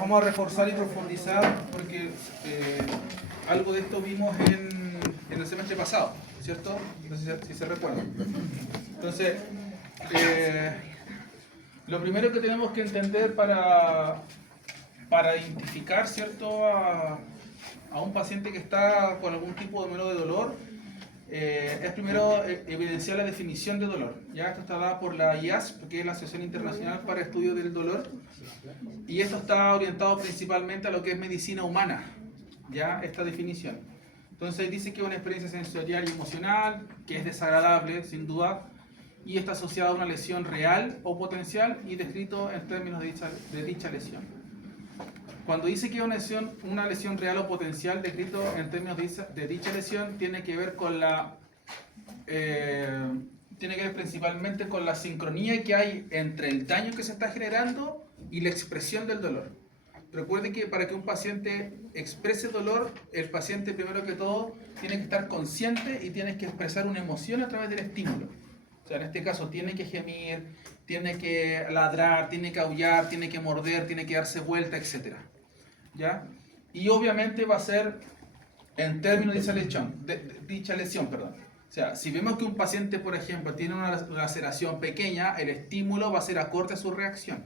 Vamos a reforzar y profundizar porque algo de esto vimos en el semestre pasado, ¿cierto? No sé si se recuerdan. Entonces, lo primero que tenemos que entender para identificar, ¿cierto?, a un paciente que está con algún tipo de menor de dolor, es primero evidenciar la definición de dolor. Ya esto está dado por la IASP, que es la Asociación Internacional para Estudios del Dolor, y esto está orientado principalmente a lo que es medicina humana, ya esta definición. Entonces dice que es una experiencia sensorial y emocional, que es desagradable, sin duda, y está asociada a una lesión real o potencial y descrito en términos de dicha lesión. Cuando dice que es una lesión real o potencial descrito en términos de dicha lesión, tiene que ver con tiene que ver principalmente con la sincronía que hay entre el daño que se está generando y la expresión del dolor. Recuerden que para que un paciente exprese dolor, el paciente primero que todo tiene que estar consciente y tiene que expresar una emoción a través del estímulo. O sea, en este caso tiene que gemir, tiene que ladrar, tiene que aullar, tiene que morder, tiene que darse vuelta, etc. ¿Ya? Y obviamente va a ser en términos de dicha lesión. O sea, si vemos que un paciente, por ejemplo, tiene una laceración pequeña, el estímulo va a ser acorde a su reacción.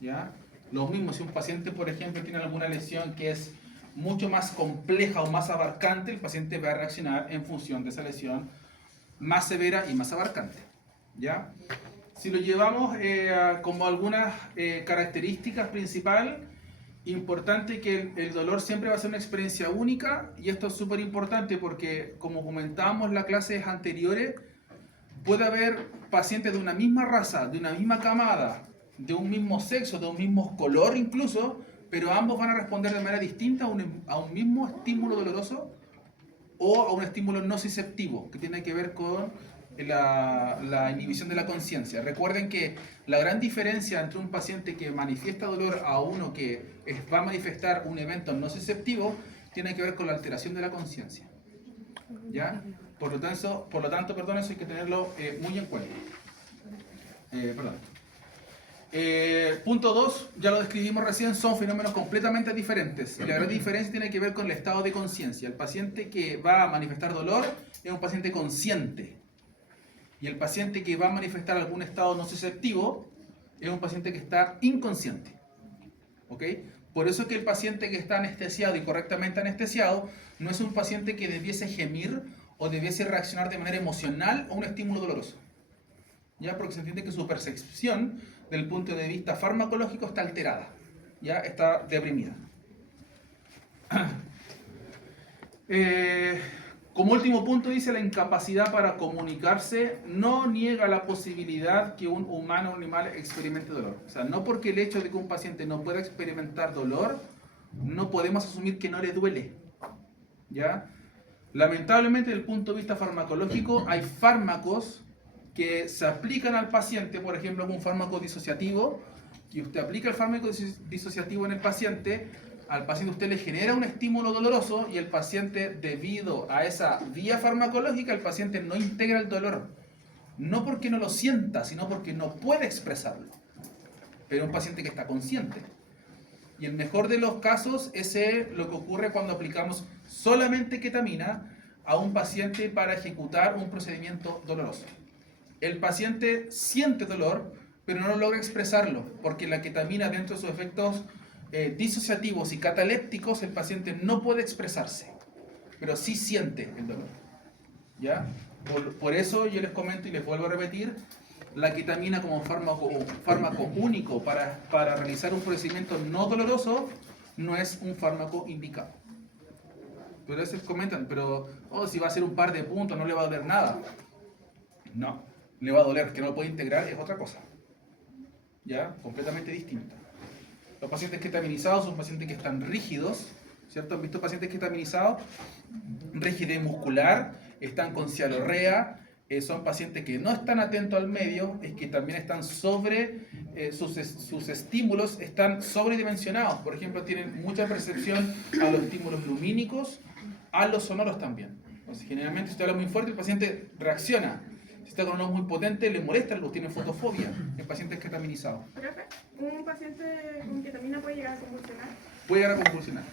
¿Ya? Lo mismo si un paciente, por ejemplo, tiene alguna lesión que es mucho más compleja o más abarcante, el paciente va a reaccionar en función de esa lesión más severa y más abarcante. ¿Ya? Si lo llevamos como algunas características principales, importante que el dolor siempre va a ser una experiencia única, y esto es súper importante porque, como comentábamos en las clases anteriores, puede haber pacientes de una misma raza, de una misma camada, de un mismo sexo, de un mismo color incluso, pero ambos van a responder de manera distinta a un mismo estímulo doloroso o a un estímulo nociceptivo, que tiene que ver con la inhibición de la conciencia. Recuerden que la gran diferencia entre un paciente que manifiesta dolor a uno que va a manifestar un evento nociceptivo tiene que ver con la alteración de la conciencia. ¿Ya? Por lo tanto, eso hay que tenerlo muy en cuenta. Punto 2, ya lo describimos recién, son fenómenos completamente diferentes. Y la gran diferencia tiene que ver con el estado de conciencia. El paciente que va a manifestar dolor es un paciente consciente. Y el paciente que va a manifestar algún estado nociceptivo es un paciente que está inconsciente. ¿Ok? Por eso es que el paciente que está anestesiado y correctamente anestesiado no es un paciente que debiese gemir o debiese reaccionar de manera emocional a un estímulo doloroso. ¿Ya? Porque se entiende que su percepción del punto de vista farmacológico está alterada, ya está deprimida. Como último punto dice, la incapacidad para comunicarse no niega la posibilidad que un humano o un animal experimente dolor. O sea, no porque el hecho de que un paciente no pueda experimentar dolor, no podemos asumir que no le duele. ¿Ya? Lamentablemente, desde el punto de vista farmacológico, hay fármacos que se aplican al paciente, por ejemplo, un fármaco disociativo, y usted aplica el fármaco disociativo en el paciente, al paciente usted le genera un estímulo doloroso y el paciente, debido a esa vía farmacológica, el paciente no integra el dolor. No porque no lo sienta, sino porque no puede expresarlo. Pero un paciente que está consciente. Y el mejor de los casos es lo que ocurre cuando aplicamos solamente ketamina a un paciente para ejecutar un procedimiento doloroso. El paciente siente dolor, pero no logra expresarlo, porque la ketamina, dentro de sus efectos disociativos y catalépticos, el paciente no puede expresarse, pero sí siente el dolor. ¿Ya? Por eso yo les comento y les vuelvo a repetir, la ketamina como fármaco único para realizar un procedimiento no doloroso no es un fármaco indicado. Pero a veces comentan, pero si va a ser un par de puntos no le va a doler nada. No, le va a doler, que no lo puede integrar es otra cosa. ¿Ya? Completamente distinta. Los pacientes ketaminizados son pacientes que están rígidos, ¿cierto? ¿Han visto pacientes ketaminizados? Rigidez muscular, están con cialorrea, son pacientes que no están atentos al medio, es que también están sus estímulos están sobredimensionados. Por ejemplo, tienen mucha percepción a los estímulos lumínicos, a los sonoros también. Entonces, generalmente si usted habla muy fuerte, el paciente reacciona. Si está con una luz muy potente, le molesta la luz, tiene fotofobia en pacientes ketaminizados. Profe, ¿un paciente con ketamina puede llegar a convulsionar? Puede llegar a convulsionar.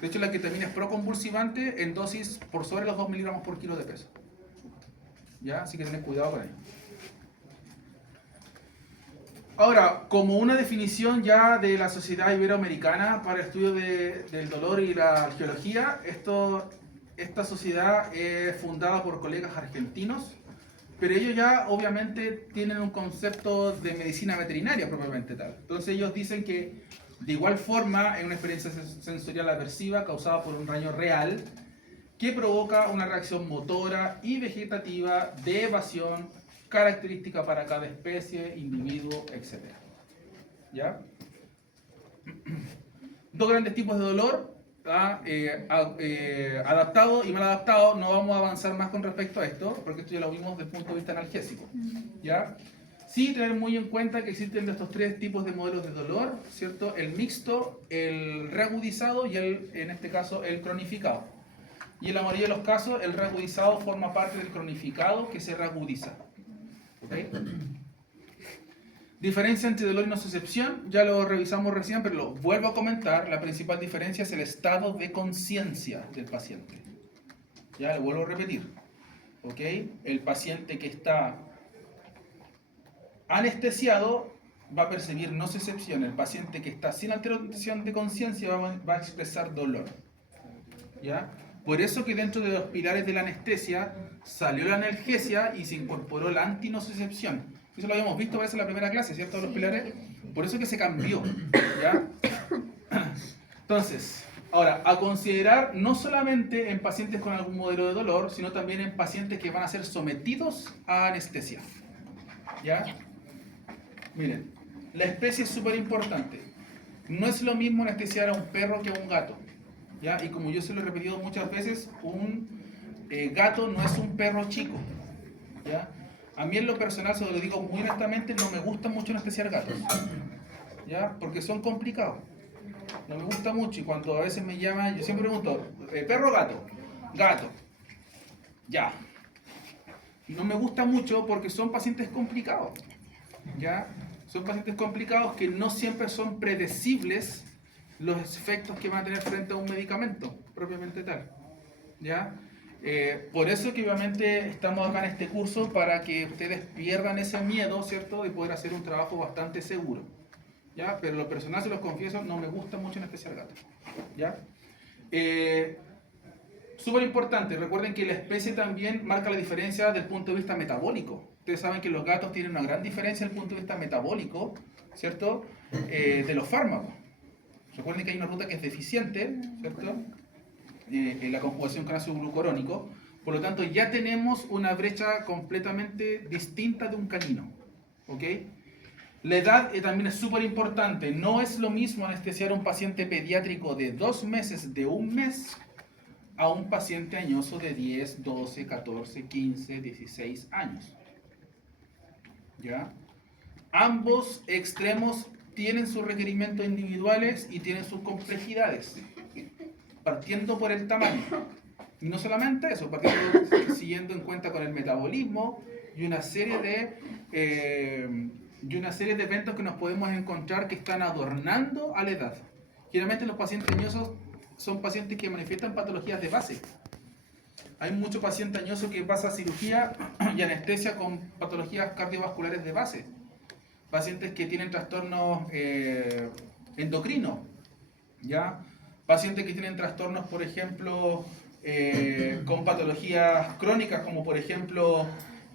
De hecho, la ketamina es proconvulsivante en dosis por sobre los 2 miligramos por kilo de peso. ¿Ya? Así que tened cuidado con ello. Ahora, como una definición ya de la Sociedad Iberoamericana para el estudio del dolor y la geología, esta sociedad es fundada por colegas argentinos, pero ellos ya obviamente tienen un concepto de medicina veterinaria propiamente tal. Entonces ellos dicen que de igual forma es una experiencia sensorial aversiva causada por un rayo real que provoca una reacción motora y vegetativa de evasión característica para cada especie, individuo, etc. ¿Ya? Dos grandes tipos de dolor, adaptado y mal adaptado. No vamos a avanzar más con respecto a esto, porque esto ya lo vimos desde el punto de vista analgésico. ¿Ya? Sí, tener muy en cuenta que existen estos tres tipos de modelos de dolor, ¿cierto? El mixto, el reagudizado y en este caso, el cronificado. Y en la mayoría de los casos, el reagudizado forma parte del cronificado que se reagudiza. ¿Okay? Diferencia entre dolor y nocicepción, ya lo revisamos recién, pero lo vuelvo a comentar. La principal diferencia es el estado de conciencia del paciente. Ya lo vuelvo a repetir. ¿Okay? El paciente que está anestesiado va a percibir nocicepción. El paciente que está sin alteración de conciencia va a expresar dolor. ¿Ya? Por eso que dentro de los pilares de la anestesia salió la analgesia y se incorporó la antinocicepción. Eso lo habíamos visto parece en la primera clase, ¿cierto? Los pilares. Por eso que se cambió. ¿Ya? Entonces, ahora, a considerar no solamente en pacientes con algún modelo de dolor, sino también en pacientes que van a ser sometidos a anestesia. ¿Ya? Miren, la especie es súper importante. No es lo mismo anestesiar a un perro que a un gato. ¿Ya? Y como yo se lo he repetido muchas veces, un gato no es un perro chico. ¿Ya? A mí en lo personal, se lo digo muy honestamente, no me gusta mucho anestesiar gatos. ¿Ya? Porque son complicados. No me gusta mucho y cuando a veces me llaman, yo siempre pregunto, ¿perro o gato? Gato. Ya. No me gusta mucho porque son pacientes complicados. ¿Ya? Son pacientes complicados que no siempre son predecibles los efectos que van a tener frente a un medicamento, propiamente tal. ¿Ya? Por eso que obviamente estamos acá en este curso, para que ustedes pierdan ese miedo, ¿cierto? De poder hacer un trabajo bastante seguro. ¿Ya? Pero lo personal, se los confieso, no me gusta mucho anestesiar gatos. ¿Ya? Súper importante, recuerden que la especie también marca la diferencia desde el punto de vista metabólico. Ustedes saben que los gatos tienen una gran diferencia desde el punto de vista metabólico, ¿cierto? De los fármacos. Recuerden que hay una ruta que es deficiente, ¿cierto? En la conjugación con ácido glucurónico. Por lo tanto, ya tenemos una brecha completamente distinta de un canino. ¿Ok? La edad también es súper importante. No es lo mismo anestesiar a un paciente pediátrico de 2 meses, de 1 mes, a un paciente añoso de 10, 12, 14, 15, 16 años. ¿Ya? Ambos extremos tienen sus requerimientos individuales y tienen sus complejidades, partiendo por el tamaño. Y no solamente eso, siguiendo en cuenta con el metabolismo y una serie de eventos que nos podemos encontrar que están adornando a la edad. Generalmente los pacientes añosos son pacientes que manifiestan patologías de base. Hay mucho paciente añoso que pasa cirugía y anestesia con patologías cardiovasculares de base. Pacientes que tienen trastornos endocrinos, ¿ya? Pacientes que tienen trastornos, por ejemplo, con patologías crónicas, como por ejemplo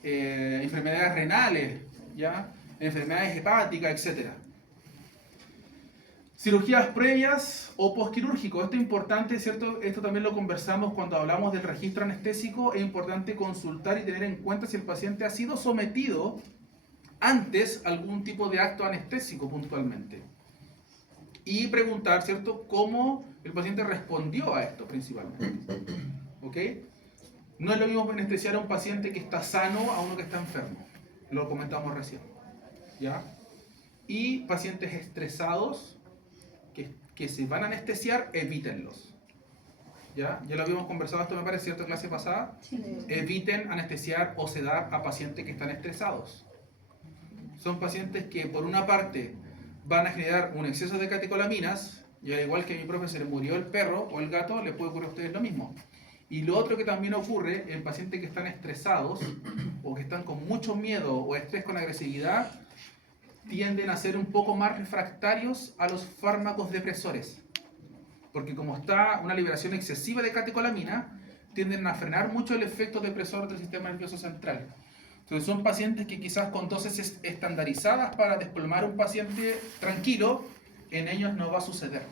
enfermedades renales, ¿ya? Enfermedades hepáticas, etc. Cirugías previas o postquirúrgicos. Esto es importante, ¿cierto? Esto también lo conversamos cuando hablamos del registro anestésico. Es importante consultar y tener en cuenta si el paciente ha sido sometido antes a algún tipo de acto anestésico puntualmente. Y preguntar, ¿cierto?, cómo el paciente respondió a esto principalmente. ¿Ok? No es lo mismo anestesiar a un paciente que está sano a uno que está enfermo. Lo comentamos recién. ¿Ya? Y pacientes estresados que se van a anestesiar, evítenlos. ¿Ya? Ya lo habíamos conversado, esto me parece, ¿cierto? Clase pasada. Eviten anestesiar o sedar a pacientes que están estresados. Son pacientes que por una parte van a generar un exceso de catecolaminas, y al igual que a mi profe se le murió el perro o el gato, les puede ocurrir a ustedes lo mismo. Y lo otro que también ocurre en pacientes que están estresados o que están con mucho miedo o estrés con agresividad, tienden a ser un poco más refractarios a los fármacos depresores. Porque como está una liberación excesiva de catecolamina, tienden a frenar mucho el efecto depresor del sistema nervioso central. Entonces son pacientes que quizás con dosis estandarizadas para desplomar un paciente tranquilo, en ellos no va a suceder.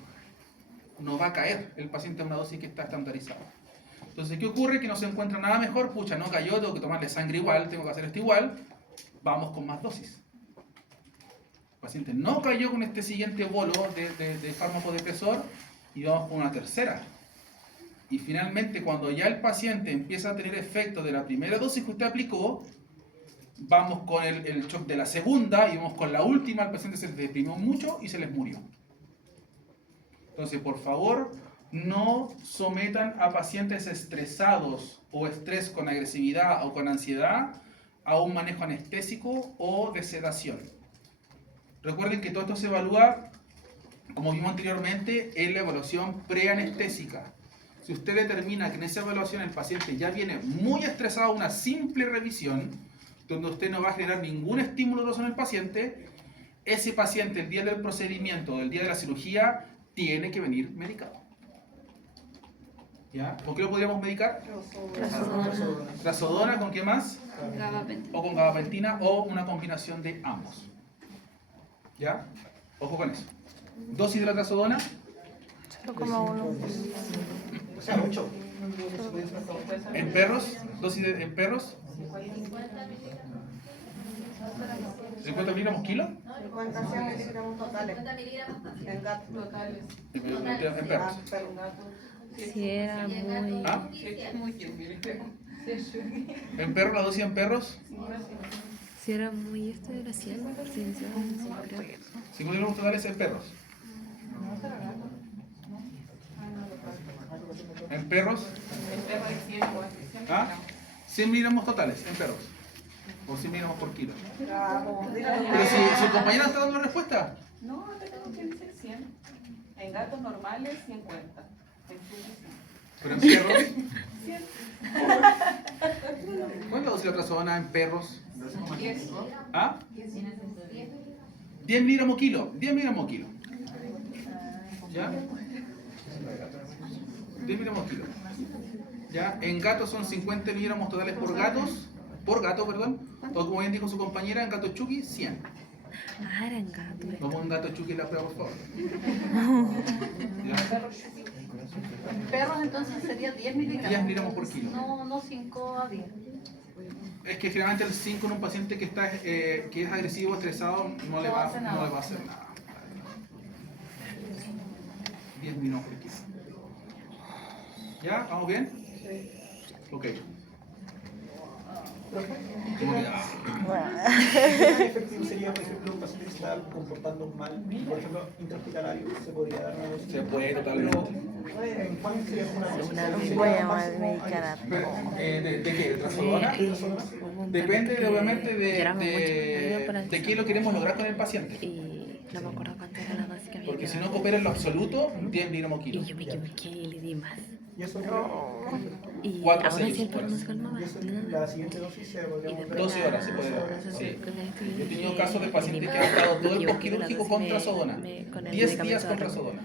No va a caer el paciente a una dosis que está estandarizada. Entonces, ¿qué ocurre? Que no se encuentra nada mejor. Pucha, no cayó, tengo que tomarle sangre igual, tengo que hacer esto igual. Vamos con más dosis. El paciente no cayó con este siguiente bolo de fármaco depresor y vamos con una tercera. Y finalmente, cuando ya el paciente empieza a tener efecto de la primera dosis que usted aplicó, vamos con el shock de la segunda y vamos con la última. El paciente se les deprimió mucho y se les murió. Entonces, por favor, no sometan a pacientes estresados o estrés con agresividad o con ansiedad a un manejo anestésico o de sedación. Recuerden que todo esto se evalúa, como vimos anteriormente, en la evaluación preanestésica. Si usted determina que en esa evaluación el paciente ya viene muy estresado a una simple revisión, donde usted no va a generar ningún estímulo doloroso en el paciente, ese paciente el día del procedimiento o el día de la cirugía tiene que venir medicado. ¿Ya? ¿Con qué lo podríamos medicar? Trazodona, ¿con qué más? O con gabapentina o una combinación de ambos. ¿Ya? Ojo con eso. Dosis de la trazodona. 0,1. O sea, mucho. En perros, en perros. 50 miligramos kilo. 50 miligramos totales. En gato. En perros. Si era muy... ¿Ah? mucho. En perros, la dosis en perros. Si era muy esto era 100, sí, creo. 50 miligramos totales en perros. En perros. ¿Ah? 100 miligramos totales en perros. O 100 miligramos por kilo. Pero si su compañera está dando la respuesta. No, acá tengo que decir 100. En gatos normales, 50. En tuyos, 100. Pero en perros. ¿Cuál es la dosis de la trazodona en perros? 10. ¿Ah? 10 miligramos kilo. 10 miligramos kilo. ¿Ya? 10 miligramos kilo. ¿Ya? En gatos son 50 miligramos totales por gato, perdón. O como bien dijo su compañera, en gato Chucky, 100. Ah, eran gatos. Vamos un gato Chucky en la prueba, por favor. ¿Ya? En perros entonces sería 10 miligramos. 10 miligramos por kilo. No 5 a 10. Es que generalmente el 5 en un paciente que está que es agresivo o estresado no le va a hacer nada. 10 miligramos por kilo. ¿Ya? ¿Vamos bien? Sí. Ok. ¿Cómo que? ¿Qué efectivo sería, por ejemplo, un paciente que se está comportando mal, por ejemplo, intrahospitalario? ¿Se podría dar una dosis? Se puede totalmente. ¿En cuál sería una dosis? No voy a medicar. ¿De qué? ¿De trazodona? Depende obviamente de qué lo queremos lograr con el paciente. Y no me acuerdo cuánto era la dosis que había. Porque si no coopera en lo absoluto, 10 miligramos Y kilo. yo me equivoqué y le di más. ¿Y eso Y 4 a aún así 6 el perro no se horas. calmaba. la siguiente dosis se podría Y después 12 horas se puede dar. Sí. Yo he tenido casos de pacientes que han estado todo el postquirúrgico con trazodona. 10 días con trazodona.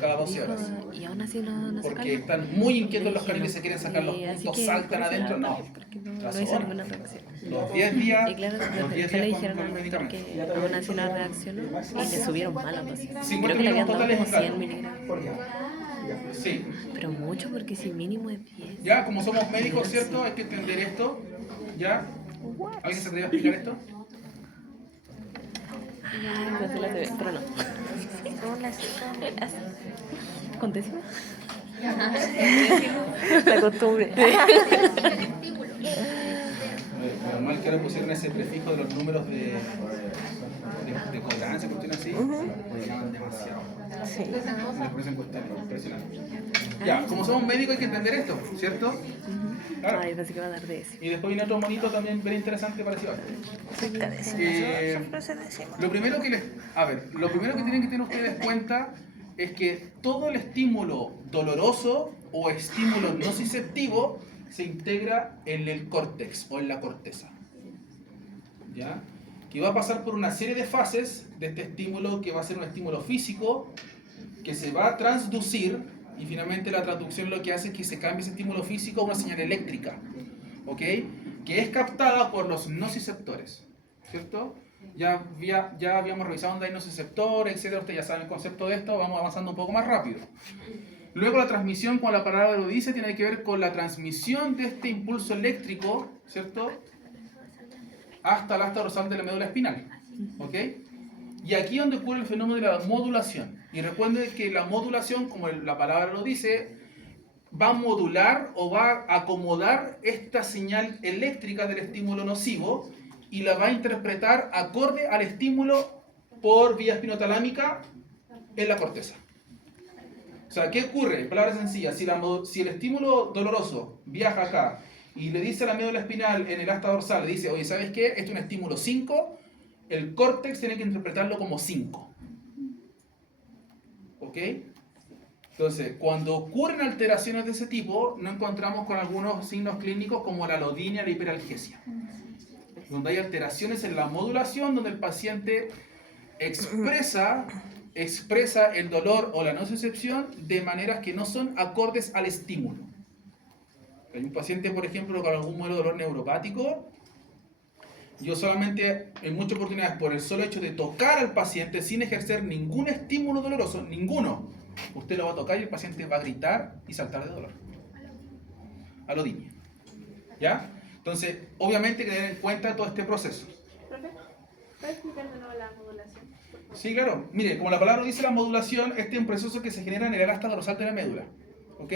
Cada 12 horas. Y aún así no se Porque calma. están muy inquietos los caninos, se quieren sacar los Y así puntos, que saltan por eso adentro. era No. porque no hizo Trazodona. ninguna reacción. Los 10 días, Y claro, los 10 después le días dijeron con al el doctor medicamento. que aún así no reaccionó y le subieron mal la dosis. 50 Creo que le habían dado totales como en gato. 100 miligramos. ¿Por qué? Sí. Pero mucho porque si mínimo es 10. Ya, como somos médicos, ¿cierto? Hay que entender esto. ¿Ya? ¿Alguien se atreve a explicar esto? No sé la TV, pero no. ¿Con décima? La costumbre. mal que ahora pusieron ese prefijo de los números de cobranza, cuestiones así, me llaman demasiado. Sí. Me parecen cuestiones impresionantes. Ya, como somos médicos hay que entender esto, ¿cierto? Claro. Ay, pensé que iba a dar de ese. Y después viene otro monito también bien interesante parecido a este. Lo primero que lo primero que tienen que tener ustedes cuenta es que todo el estímulo doloroso o estímulo nociceptivo se integra en el córtex o en la corteza. ¿Ya? Que va a pasar por una serie de fases de este estímulo, que va a ser un estímulo físico que se va a transducir, y finalmente la transducción lo que hace es que se cambie ese estímulo físico a una señal eléctrica, ¿ok? Que es captada por los nociceptores, ¿cierto? Ya habíamos revisado dónde hay nociceptores, etcétera. Ustedes ya saben el concepto de esto, vamos avanzando un poco más rápido. Luego la transmisión, como la palabra lo dice, tiene que ver con la transmisión de este impulso eléctrico, ¿cierto? Hasta el asta dorsal de la médula espinal, ¿ok? Y aquí es donde ocurre el fenómeno de la modulación. Y recuerden que la modulación, como la palabra lo dice, va a modular o va a acomodar esta señal eléctrica del estímulo nocivo y la va a interpretar acorde al estímulo por vía espinotalámica en la corteza. O sea, ¿qué ocurre? En palabras sencillas, si el estímulo doloroso viaja acá y le dice a la médula espinal en el asta dorsal, le dice, oye, ¿sabes qué? Esto es un estímulo 5, el córtex tiene que interpretarlo como 5. ¿Ok? Entonces, cuando ocurren alteraciones de ese tipo, nos encontramos con algunos signos clínicos como la alodinia y la hiperalgesia. Donde hay alteraciones en la modulación, donde el paciente expresa el dolor o la nocicepción de maneras que no son acordes al estímulo. Hay un paciente, por ejemplo, con algún modelo de dolor neuropático. Yo solamente, en muchas oportunidades, por el solo hecho de tocar al paciente sin ejercer ningún estímulo doloroso, ninguno, usted lo va a tocar y el paciente va a gritar y saltar de dolor. Alodinia. ¿Ya? Entonces, obviamente hay que tener en cuenta todo este proceso. Profe, ¿puedes explicar de nuevo la modulación? Sí, claro. Mire, como la palabra dice, la modulación, este es un proceso que se genera en el asta dorsal de la médula. ¿Ok?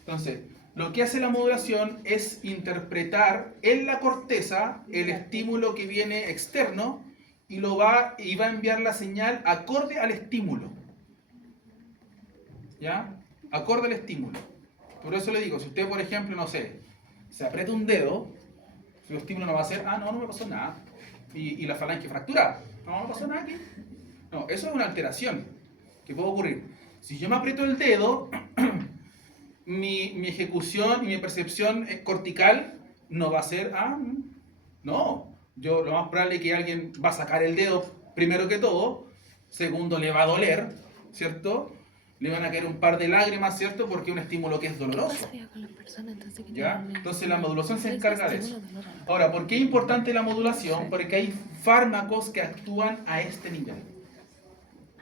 Entonces, lo que hace la modulación es interpretar en la corteza el estímulo que viene externo y va a enviar la señal acorde al estímulo. ¿Ya? Acorde al estímulo. Por eso le digo, si usted, por ejemplo, no sé, se aprieta un dedo, su estímulo no va a ser, no me pasó nada. Y la falange fracturada, no me pasó nada aquí. No, eso es una alteración que puede ocurrir. Si yo me aprieto el dedo, mi ejecución y mi percepción cortical no va a ser, no. Lo más probable es que alguien va a sacar el dedo primero que todo, segundo le va a doler, ¿cierto? Le van a caer un par de lágrimas, ¿cierto? Porque es un estímulo que es doloroso. ¿Ya? Entonces la modulación se encarga de eso. Ahora, ¿por qué es importante la modulación? Porque hay fármacos que actúan a este nivel,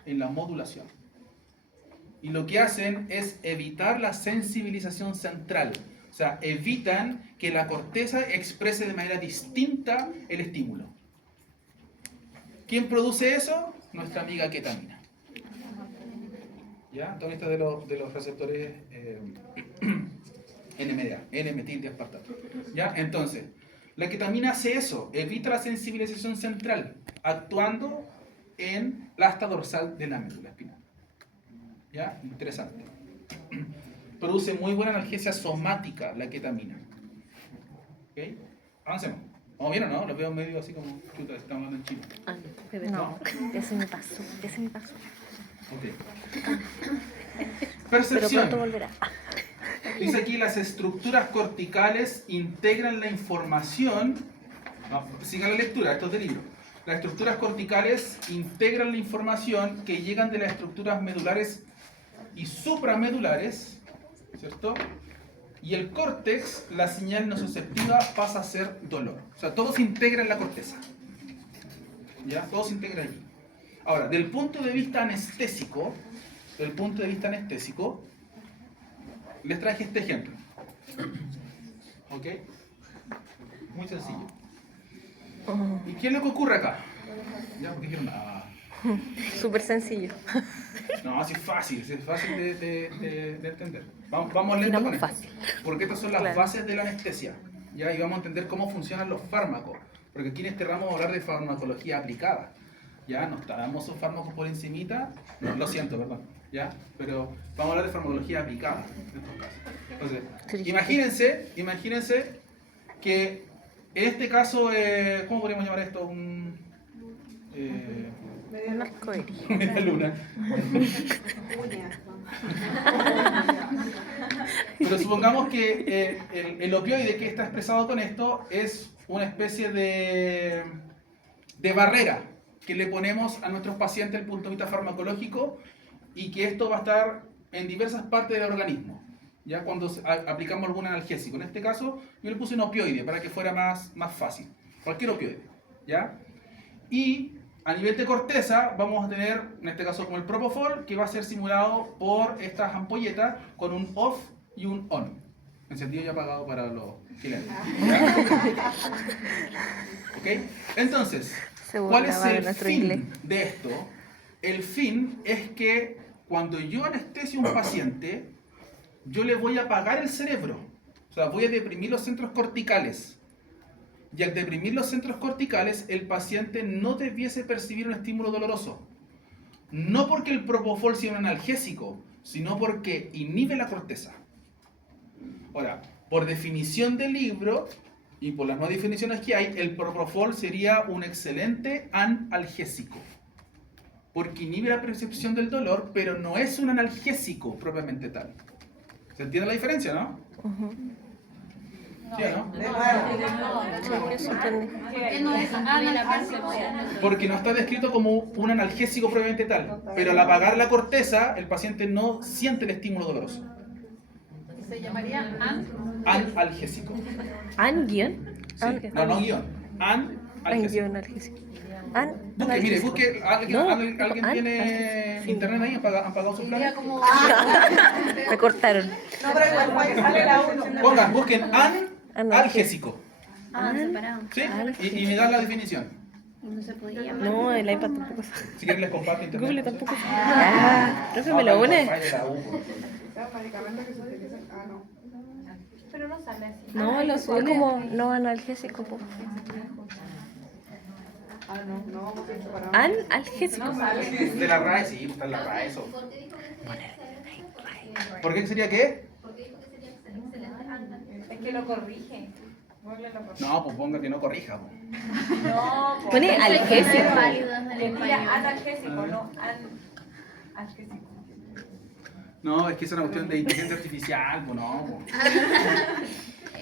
en la modulación. Y lo que hacen es evitar la sensibilización central. O sea, evitan que la corteza exprese de manera distinta el estímulo. ¿Quién produce eso? Nuestra amiga ketamina. ¿Ya? Todo esto de los receptores NMDA, N-metildiaspartato. ¿Ya? Entonces, la ketamina hace eso, evita la sensibilización central, actuando en la asta dorsal de la médula espinal. ¿Ya? Interesante. Produce muy buena analgesia somática la ketamina. ¿Ok? Avancemos. ¿Vamos bien o no? Los veo medio así como chuta, estamos hablando en chino. No, ya se me pasó, Ok. Pero Percepción. pronto volverá. Dice aquí, las estructuras corticales integran la información. Sigan la lectura, esto es del libro. Las estructuras corticales integran la información que llegan de las estructuras medulares y supramedulares, ¿cierto? Y el córtex, la señal nociceptiva pasa a ser dolor. O sea, todo se integra en la corteza. ¿Ya? Todo se integra allí. Ahora, del punto de vista anestésico, les traje este ejemplo. ¿Ok? Muy sencillo. ¿Y qué es lo que ocurre acá? Ya, porque dijeron, Súper sencillo. no, así es fácil de entender. Vamos lento con esto. Fácil. Porque estas son las Claro. bases de la anestesia. ¿ya? Y vamos a entender cómo funcionan los fármacos, porque aquí en este ramo vamos a hablar de farmacología aplicada, ¿ya? No damos esos fármacos por encimita, no, lo siento, perdón, ¿ya? Pero vamos a hablar de farmacología aplicada en estos casos. Entonces, imagínense que en este caso, ¿cómo podríamos llamar esto? Un arcoíris. media luna. Pero supongamos que el opioide que está expresado con esto es una especie de barrera que le ponemos a nuestros pacientes desde el punto de vista farmacológico y que esto va a estar en diversas partes del organismo, ya cuando aplicamos algún analgésico. En este caso yo le puse un opioide para que fuera más fácil, cualquier opioide, ¿ya? Y a nivel de corteza vamos a tener, en este caso como el propofol, que va a ser simulado por estas ampolletas con un off y un on. Encendido y apagado para los chilenos. ¿Ya? ¿Ok? Entonces, ¿cuál es el fin de esto? El fin es que cuando yo anestesio a un paciente, yo le voy a apagar el cerebro. O sea, voy a deprimir los centros corticales. Y al deprimir los centros corticales, el paciente no debiese percibir un estímulo doloroso. No porque el propofol sea un analgésico, sino porque inhibe la corteza. Ahora, por definición del libro y por las nuevas definiciones que hay, el propofol sería un excelente analgésico. Porque inhibe la percepción del dolor, pero no es un analgésico propiamente tal. ¿Se entiende la diferencia, no? ¿Sí o no? Porque no está descrito como un analgésico propiamente tal, pero al apagar la corteza, el paciente no siente el estímulo doloroso. Se llamaría Analgésico. ¿An-guión? Sí. No guión. Analgésico. Analgésico. Busque, ¿alguien tiene internet ahí? ¿Han pagado su plan? Me cortaron. No, pero igual sale la 1. Busquen analgésico. ¿Sí? Y me dan la definición. No se podía. No, el iPad tampoco. Si quieren les comparto internet. Google tampoco. Profe, me lo une. Es un medicamento que se utiliza. Ah, no. Pero no sale así. No, lo une como no analgésico. Ah, no vamos a ir separados. Analgésico. De la RAE, sí, está en la RAE eso. ¿Por qué sería qué? Es que lo corrige. No, pues ponga que no corrija. Pues. No, pues. Pone algésico. Que diga analgésico, no analgésico. No, es que es una cuestión de inteligencia artificial, pues no. Pues.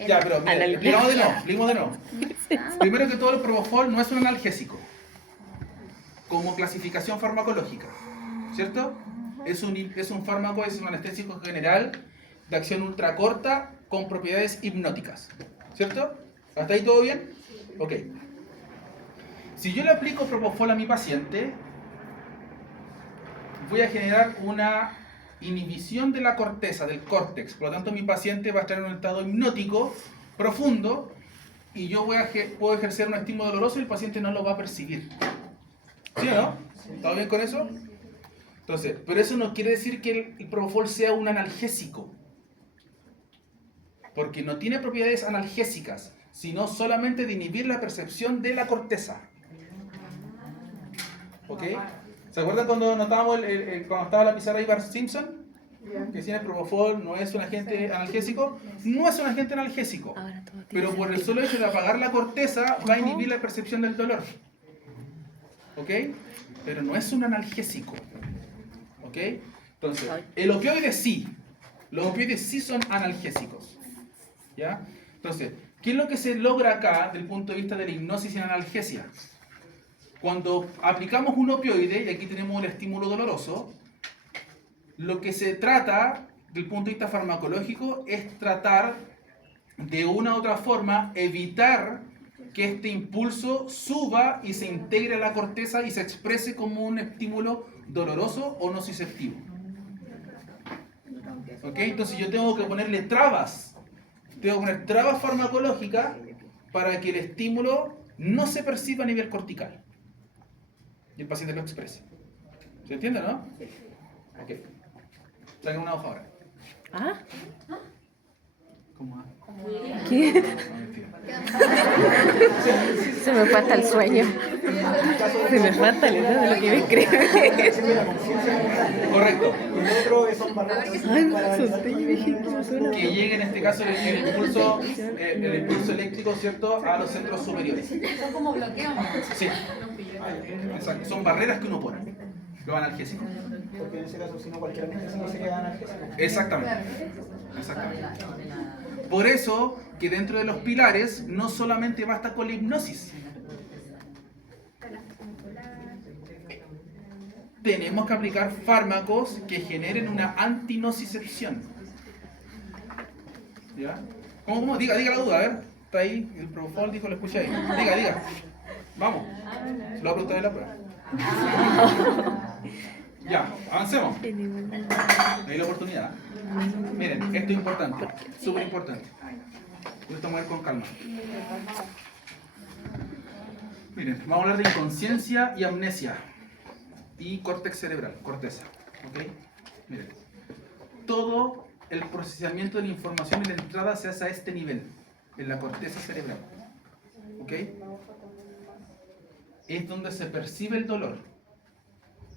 Ya, pero mira, expliquemos de nuevo. Primero que todo, el propofol no es un analgésico, como clasificación farmacológica, ¿cierto? Es un fármaco, es un anestésico general de acción ultra corta con propiedades hipnóticas, ¿cierto? ¿Hasta ahí todo bien? Ok. Si yo le aplico propofol a mi paciente, voy a generar una inhibición de la corteza, del córtex. Por lo tanto, mi paciente va a estar en un estado hipnótico profundo y yo puedo ejercer un estímulo doloroso y el paciente no lo va a percibir. ¿Sí o no? ¿Todo bien con eso? Entonces, pero eso no quiere decir que el propofol sea un analgésico. Porque no tiene propiedades analgésicas, sino solamente de inhibir la percepción de la corteza. ¿Ok? ¿Se acuerdan cuando notábamos cuando estaba la pizarra de Bart Simpson? Que si el propofol no es un agente analgésico. No es un agente analgésico. Pero por el solo hecho de apagar la corteza va a inhibir la percepción del dolor. ¿Ok? Pero no es un analgésico. ¿Ok? Entonces, el opioide sí. Los opioides sí son analgésicos. ¿Ya? Entonces, ¿qué es lo que se logra acá desde el punto de vista de la hipnosis y la analgesia? Cuando aplicamos un opioide, y aquí tenemos el estímulo doloroso, lo que se trata, desde el punto de vista farmacológico, es tratar de una u otra forma evitar que este impulso suba y se integre a la corteza y se exprese como un estímulo doloroso o nociceptivo. ¿Ok? Entonces yo tengo que ponerle trabas. Tengo que poner trabas farmacológicas para que el estímulo no se perciba a nivel cortical. Y el paciente lo exprese. ¿Se entiende, no? Sí. Ok. Saquen una hoja ahora. ¿Ah? ¿Cómo? ¿Qué? No, mentira. Se me falta el sueño. Se me falta la idea de lo que me cree. Sirve la conciencia. Correcto. Y el otro son barreras que Ay, sirven me para asusté y dije que me suena. Que llegue en este caso el impulso eléctrico, ¿cierto?, a los centros superiores. Son como bloqueos, ¿no? Sí, exacto. Son barreras que uno pone, los analgésicos. Porque en ese caso, si no, cualquier anestesia sería analgésico. Exactamente. Exactamente. Por eso que dentro de los pilares no solamente basta con la hipnosis. Tenemos que aplicar fármacos que generen una antinocicepción. ¿Ya? ¿Cómo? Diga la duda, a ver. Está ahí, el Propofol dijo, lo escuché ahí. Diga. Vamos. Lo va a preguntar en la prueba. Ya, avancemos. Ahí la oportunidad. Miren, esto es importante, súper importante. Esto vamos a ver con calma. Miren, vamos a hablar de inconsciencia y amnesia. Y córtex cerebral, corteza. ¿Ok? Miren, todo el procesamiento de la información y la entrada se hace a este nivel, en la corteza cerebral. ¿Ok? Es donde se percibe el dolor.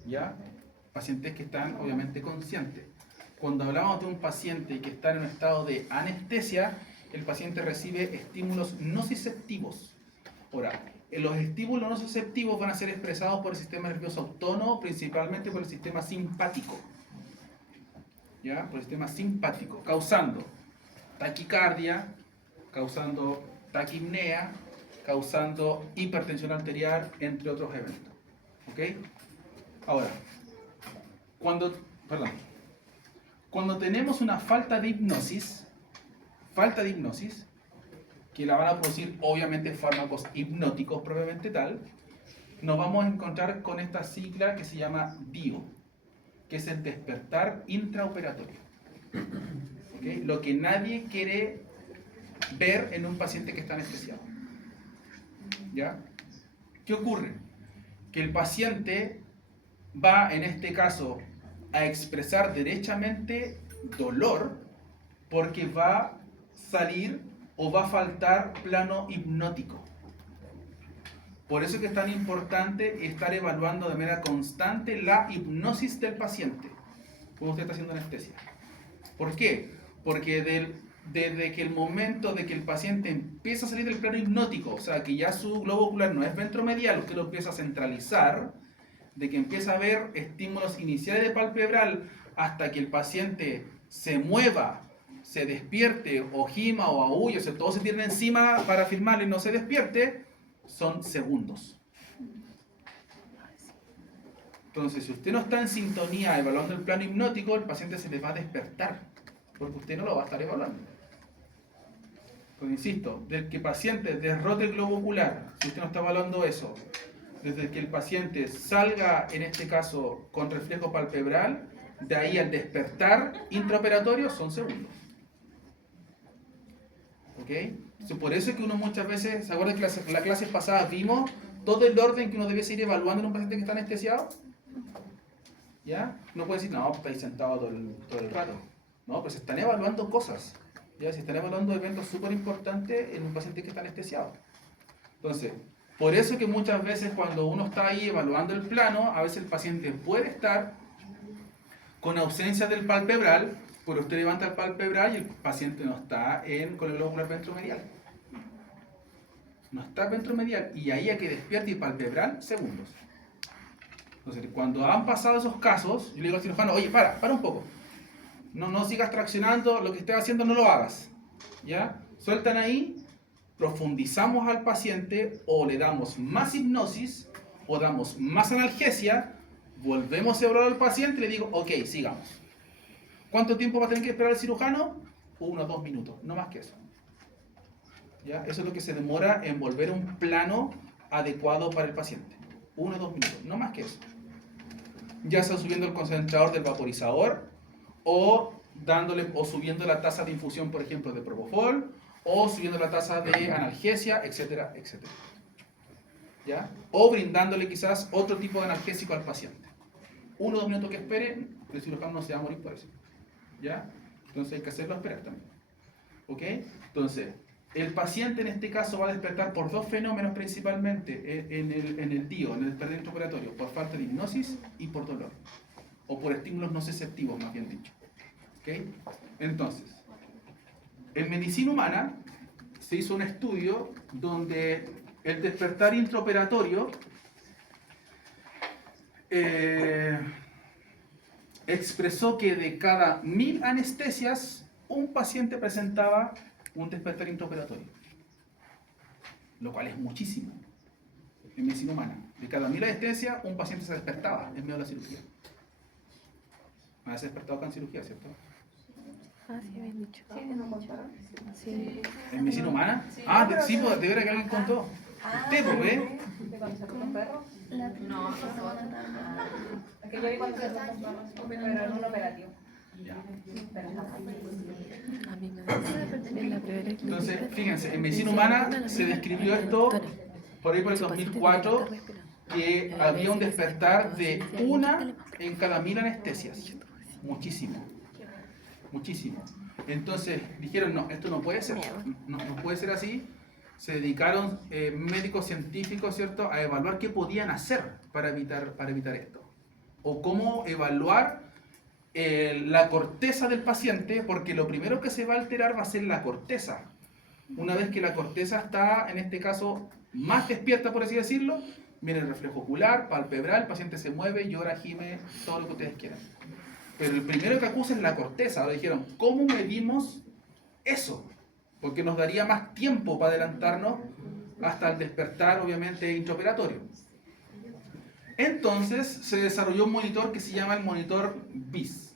¿Ya? Pacientes que están obviamente conscientes. Cuando hablamos de un paciente que está en un estado de anestesia, el paciente recibe estímulos nociceptivos. Ahora, los estímulos nociceptivos van a ser expresados por el sistema nervioso autónomo, principalmente por el sistema simpático. ¿Ya? Por el sistema simpático, causando taquicardia, causando taquipnea, causando hipertensión arterial, entre otros eventos. ¿Ok? Ahora, cuando tenemos una falta de hipnosis, que la van a producir obviamente fármacos hipnóticos propiamente tal, nos vamos a encontrar con esta sigla que se llama DIO, que es el despertar intraoperatorio. ¿Okay? Lo que nadie quiere ver en un paciente que está anestesiado. ¿Ya? ¿Qué ocurre? Que el paciente va, en este caso, a expresar derechamente dolor porque va a salir o va a faltar plano hipnótico. Por eso es que es tan importante estar evaluando de manera constante la hipnosis del paciente cuando usted está haciendo anestesia. ¿Por qué? Porque desde que el momento de que el paciente empieza a salir del plano hipnótico, o sea, que ya su globo ocular no es ventromedial, usted lo empieza a centralizar, de que empieza a ver estímulos iniciales de palpebral hasta que el paciente se mueva, se despierte, o gima o aúlle, o sea, todos se tiran encima para firmarle y no se despierte, son segundos. Entonces, si usted no está en sintonía evaluando el plano hipnótico, el paciente se le va a despertar, porque usted no lo va a estar evaluando. Pues insisto, desde que el paciente derrote el globo ocular, si usted no está evaluando eso, desde que el paciente salga, en este caso, con reflejo palpebral, de ahí al despertar intraoperatorio son segundos. ¿Ok? Entonces, por eso es que uno muchas veces, ¿se acuerdan que en la clase pasada vimos todo el orden que uno debe seguir evaluando en un paciente que está anestesiado? ¿Ya? No puede decir, no, está ahí sentado todo el rato. No, pues se están evaluando cosas. ¿Ya? Se están evaluando eventos súper importantes en un paciente que está anestesiado. Entonces, por eso que muchas veces cuando uno está ahí evaluando el plano, a veces el paciente puede estar con ausencia del palpebral, pero usted levanta el palpebral y el paciente no está con el globo ocular ventromedial. No está ventromedial. Y ahí hay que despierte y palpebral segundos. Entonces, cuando han pasado esos casos, yo le digo al cirujano, oye, para un poco. No sigas traccionando, lo que estés haciendo no lo hagas. ¿Ya? Sueltan ahí, profundizamos al paciente, o le damos más hipnosis, o damos más analgesia, volvemos a evaluar al paciente y le digo, ok, sigamos. ¿Cuánto tiempo va a tener que esperar el cirujano? 1 o 2 minutos, no más que eso. ¿Ya? Eso es lo que se demora en volver a un plano adecuado para el paciente. 1 o 2 minutos, no más que eso. Ya sea subiendo el concentrador del vaporizador, o subiendo la tasa de infusión, por ejemplo, de Propofol, o subiendo la tasa de analgesia, etcétera, etcétera. ¿Ya? O brindándole quizás otro tipo de analgésico al paciente. 1 o 2 minutos que espere, el cirujano no se va a morir por eso. ¿Ya? Entonces hay que hacerlo esperar también. ¿Ok? Entonces, el paciente en este caso va a despertar por dos fenómenos principalmente en el DIO, en el despertar intraoperatorio, por falta de hipnosis y por dolor. O por estímulos nociceptivos, más bien dicho. ¿Ok? Entonces, en medicina humana se hizo un estudio donde el despertar intraoperatorio expresó que de cada 1000 anestesias, un paciente presentaba un despertar intraoperatorio, lo cual es muchísimo en medicina humana. De cada 1000 anestesias, un paciente se despertaba en medio de la cirugía. ¿Me has despertado acá en cirugía, cierto? Ah, sí, habían dicho. Sí. ¿En medicina humana? Sí. Ah, sí, pues, de veras que alguien contó. Usted, pues, ¿ve? ¿De cuando se comen perros? No, Es que yo vi cuando se comen perros, pero en un operativo. Ya. Pero A mí me da en la primera Entonces, fíjense, en medicina humana se describió esto por ahí por el 2004, que había un despertar de 1 en cada 1000 anestesias. Muchísimo. Muchísimo. Entonces dijeron, no, esto no puede ser. No puede ser así. Se dedicaron médicos científicos, ¿cierto?, a evaluar qué podían hacer para evitar esto. O cómo evaluar la corteza del paciente, porque lo primero que se va a alterar va a ser la corteza. Una vez que la corteza está, en este caso, más despierta, por así decirlo, viene el reflejo ocular, palpebral, el paciente se mueve, llora, gime, todo lo que ustedes quieran. Pero el primero que acusa es la corteza. Ahora dijeron, ¿cómo medimos eso? Porque nos daría más tiempo para adelantarnos hasta el despertar, obviamente, intraoperatorio. Entonces se desarrolló un monitor que se llama el monitor BIS,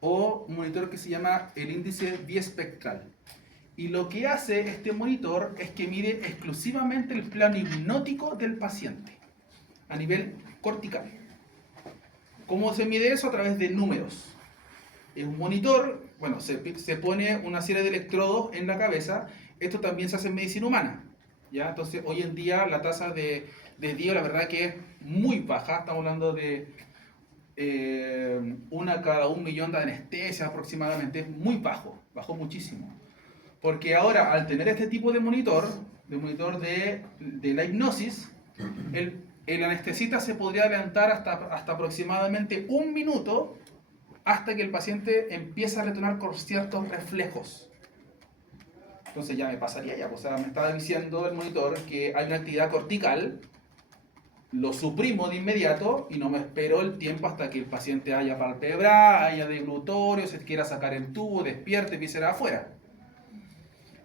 o un monitor que se llama el índice biespectral. Y lo que hace este monitor es que mide exclusivamente el plano hipnótico del paciente, a nivel cortical. ¿Cómo se mide eso? A través de números. Es un monitor, bueno, se pone una serie de electrodos en la cabeza. Esto también se hace en medicina humana, ¿ya? Entonces, hoy en día la tasa de DIO, la verdad que es muy baja. Estamos hablando de 1 cada 1 millón de anestesias aproximadamente. Es muy bajo, bajó muchísimo. Porque ahora, al tener este tipo de monitor de la hipnosis, el anestesista se podría adelantar hasta aproximadamente 1 minuto hasta que el paciente empieza a retornar con ciertos reflejos. Entonces ya me pasaría ya, o sea, me estaba diciendo el monitor que hay una actividad cortical, lo suprimo de inmediato y no me espero el tiempo hasta que el paciente haya palpebral, haya deglutorio, se quiera sacar el tubo, despierte, víscera afuera.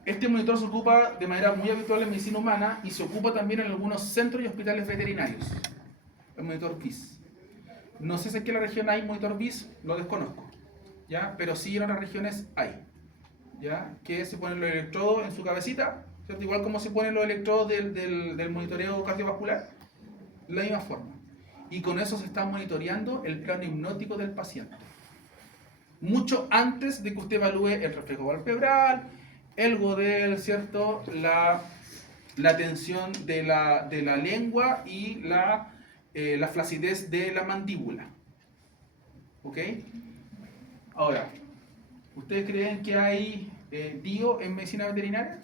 Este monitor se ocupa de manera muy habitual en medicina humana y se ocupa también en algunos centros y hospitales veterinarios. El monitor BIS. No sé si aquí en la región hay monitor BIS, lo desconozco, ¿ya? Pero sí en otras regiones hay, ¿ya? Que se ponen los electrodos en su cabecita, ¿cierto? Igual como se ponen los electrodos del monitoreo cardiovascular, de la misma forma. Y con eso se está monitoreando el plano hipnótico del paciente. Mucho antes de que usted evalúe el reflejo palpebral, el godel, ¿cierto? La tensión de la lengua y la flacidez de la mandíbula. ¿Ok? Ahora, ¿ustedes creen que hay DIO en medicina veterinaria?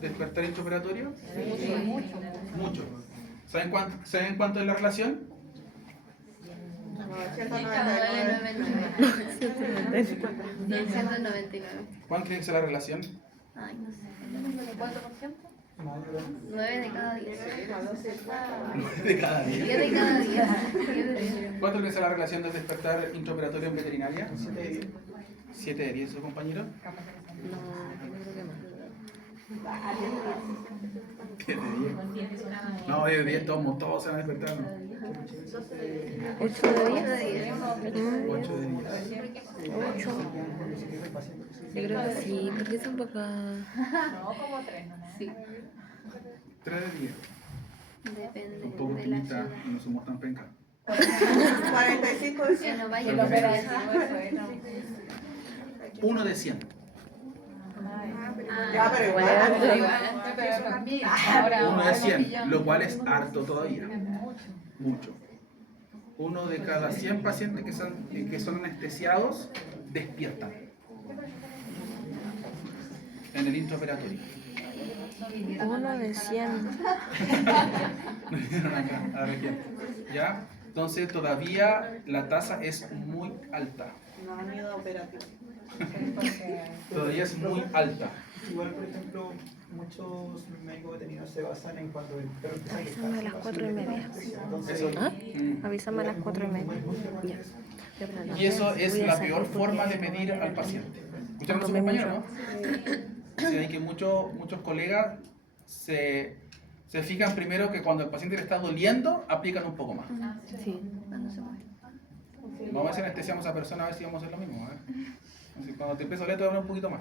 ¿Despertar intraoperatorio? Mucho. ¿Saben cuánto es la relación? 199. ¿Cuánto creen que es la relación? Ay, no sé. ¿4%? 9 de cada 10. 9 de cada 10. 10 de cada 10. 10 de 10. ¿Cuánto creen que es la relación del despertar intraoperatorio en veterinaria? 7 de 10. 7 de 10, ¿su compañero? No, yo creo que más. 7 de 10. No, 10 de 10, todos se van a despertar. ¿No? 8 de 10. 8 de 10. 8. Yo creo que sí, porque es un poco. No, como 3 nomás. Sí. 3 de 10. Depende Un poco de la optimista, zona. no somos tan pencas. 45 de Que no vaya El a operativo, eso es, ¿no? 1 de 100. Ya, pero igual. Ahora, 1 de 100, lo cual es harto todavía. Mucho. 1 de cada 100 pacientes que son anestesiados despiertan en el intraoperatorio. 1 de 100. ¿Ya? Entonces todavía la tasa es muy alta. No han ido a operativo. Todavía es muy alta. Igual, por ejemplo, muchos médicos veterinarios se basan en cuando el perro empieza a Avísame a las 4:30. Eso, ¿Ah? Avísame a las 4:30. Ya. y eso es la peor forma de medir al paciente. ¿Escucharon a su compañero, no? Sí, hay que muchos colegas se fijan primero que cuando el paciente le está doliendo, aplican un poco más. Sí. Vamos a ver si anestesiamos a esa persona, a ver si vamos a hacer lo mismo. Así, cuando te empieza a doler, te va a doler un poquito más.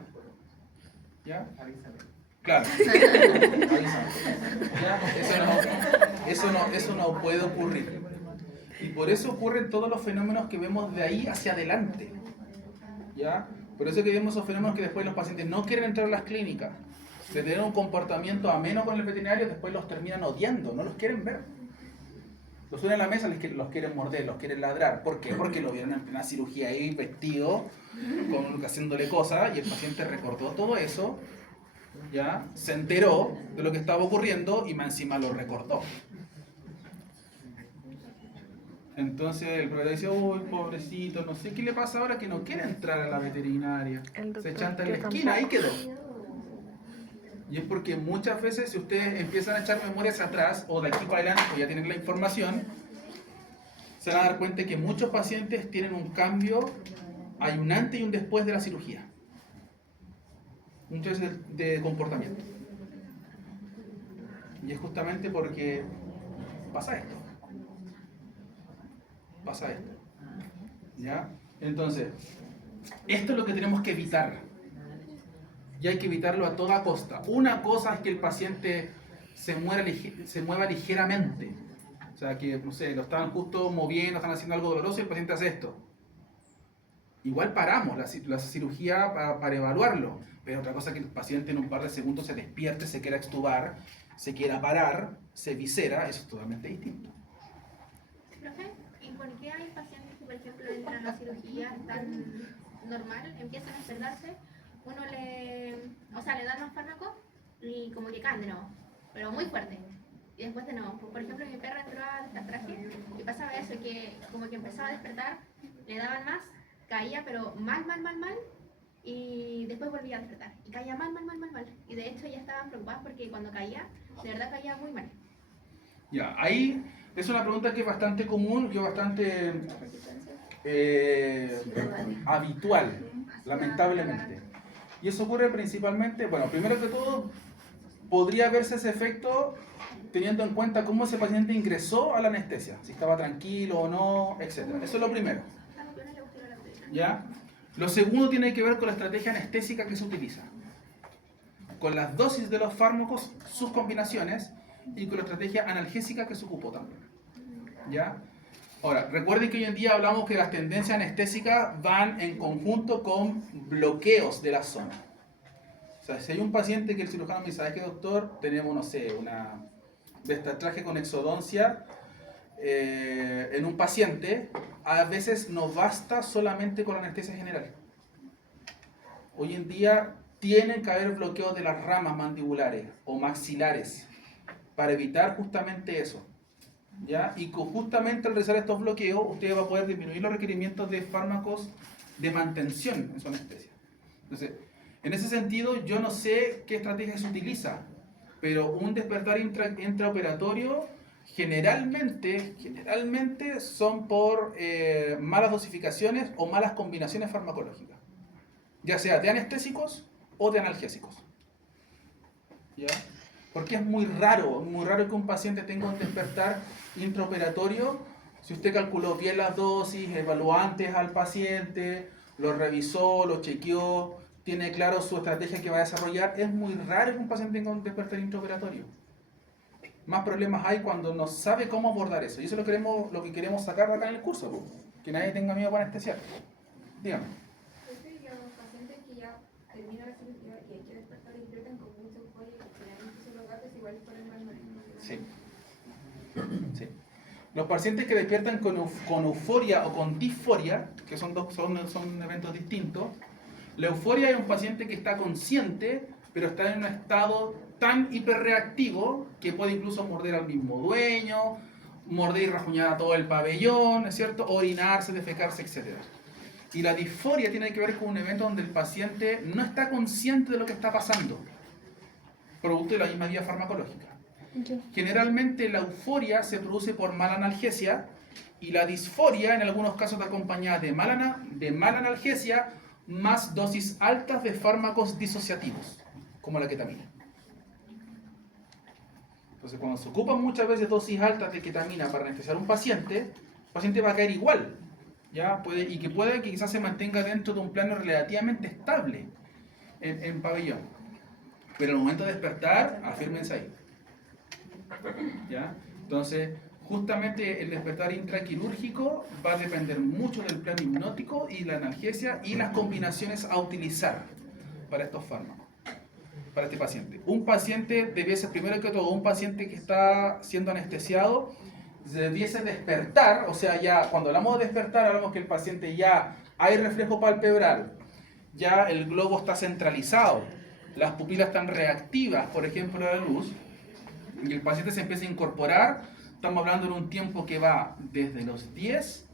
¿Ya? Claro. Avísame. ¿Ya? Eso no puede ocurrir. Y por eso ocurren todos los fenómenos que vemos de ahí hacia adelante. ¿Ya? Por eso que vemos esos fenómenos que después los pacientes no quieren entrar a las clínicas. De tener un comportamiento ameno con el veterinario, después los terminan odiando, no los quieren ver. Los suben a la mesa, los quieren morder, los quieren ladrar. ¿Por qué? Porque lo vieron en plena cirugía ahí, vestido, haciéndole cosas, y el paciente recordó todo eso, ¿ya? Se enteró de lo que estaba ocurriendo y más encima lo recordó. Entonces el proveedor dice, uy, pobrecito, no sé qué le pasa ahora que no quiere entrar a la veterinaria. Se chanta en la esquina, ahí quedó. Y es porque muchas veces si ustedes empiezan a echar memorias atrás o de aquí para adelante, pues ya tienen la información, se van a dar cuenta que muchos pacientes tienen un cambio, hay un antes y un después de la cirugía. Muchas veces de comportamiento. Y es justamente porque pasa esto. Pasa esto. ¿Ya? Entonces, esto es lo que tenemos que evitar. Y hay que evitarlo a toda costa. Una cosa es que el paciente se mueva ligeramente. O sea, que, no sé, lo están justo moviendo, están haciendo algo doloroso y el paciente hace esto. Igual paramos la cirugía para evaluarlo. Pero otra cosa es que el paciente en un par de segundos se despierte, se quiera extubar, se quiera parar, se visera, eso es totalmente distinto. Profe, ¿y por qué hay pacientes que, por ejemplo, entran a la cirugía tan normal, empiezan a enfermarse, le dan los fármacos y como que caen de nuevo, pero muy fuerte, y después de nuevo? Por ejemplo, mi perra entró al traje y pasaba eso, que como que empezaba a despertar, le daban más, caía pero mal, y después volvía a despertar, y caía mal, y de hecho ya estaban preocupados porque cuando caía, de verdad caía muy mal. Ya, ahí es una pregunta que es bastante común y bastante habitual, lamentablemente. Y eso ocurre principalmente, bueno, primero que todo, podría verse ese efecto teniendo en cuenta cómo ese paciente ingresó a la anestesia, si estaba tranquilo o no, etc. Eso es lo primero. ¿Ya? Lo segundo tiene que ver con la estrategia anestésica que se utiliza, con las dosis de los fármacos, sus combinaciones, y con la estrategia analgésica que se ocupó también. ¿Ya? Ahora, recuerden que hoy en día hablamos que las tendencias anestésicas van en conjunto con bloqueos de la zona. O sea, si hay un paciente que el cirujano me dice, ¿sabes qué, doctor? Tenemos, no sé, una traje con exodoncia en un paciente, a veces no basta solamente con la anestesia general. Hoy en día tienen que haber bloqueos de las ramas mandibulares o maxilares para evitar justamente eso. ¿Ya? Y justamente al realizar estos bloqueos, usted va a poder disminuir los requerimientos de fármacos de mantención en su anestesia. Entonces, en ese sentido, yo no sé qué estrategia se utiliza, pero un despertar intraoperatorio generalmente son por malas dosificaciones o malas combinaciones farmacológicas, ya sea de anestésicos o de analgésicos. ¿Ya? Porque es muy raro que un paciente tenga un despertar intraoperatorio si usted calculó bien las dosis, evaluó antes al paciente, lo revisó, lo chequeó, tiene claro su estrategia que va a desarrollar. Es muy raro que un paciente tenga un despertar intraoperatorio. Más problemas hay cuando no sabe cómo abordar eso. Y eso es lo que queremos sacar de acá en el curso, que nadie tenga miedo para anestesiar. Dígame. Los pacientes que ya terminan la cirugía y hay que despertar y despiertan con mucho polio y generalmente son los gatos igual por el mal. Sí. Sí. Los pacientes que despiertan con euforia o con disforia, que son eventos distintos. La euforia es un paciente que está consciente, pero está en un estado tan hiperreactivo que puede incluso morder al mismo dueño, morder y rajuñar a todo el pabellón, ¿es cierto? Orinarse, defecarse, etc. Y la disforia tiene que ver con un evento donde el paciente no está consciente de lo que está pasando, producto de la misma vía farmacológica. Generalmente la euforia se produce por mala analgesia y la disforia en algunos casos está acompañada de mala analgesia más dosis altas de fármacos disociativos, como la ketamina. Entonces, cuando se ocupan muchas veces dosis altas de ketamina para anestesiar a un paciente, el paciente va a caer igual, ¿ya? Puede que quizás se mantenga dentro de un plano relativamente estable en pabellón. Pero al momento de despertar, afírmense ahí. ¿Ya? Entonces, justamente el despertar intraquirúrgico va a depender mucho del plano hipnótico y la analgesia y las combinaciones a utilizar para estos fármacos, para este paciente. Un paciente debiese, primero que todo, un paciente que está siendo anestesiado, debiese despertar, o sea, ya cuando hablamos de despertar, hablamos que el paciente ya hay reflejo palpebral, ya el globo está centralizado, las pupilas están reactivas, por ejemplo, a la luz, y el paciente se empieza a incorporar. Estamos hablando de un tiempo que va desde los 10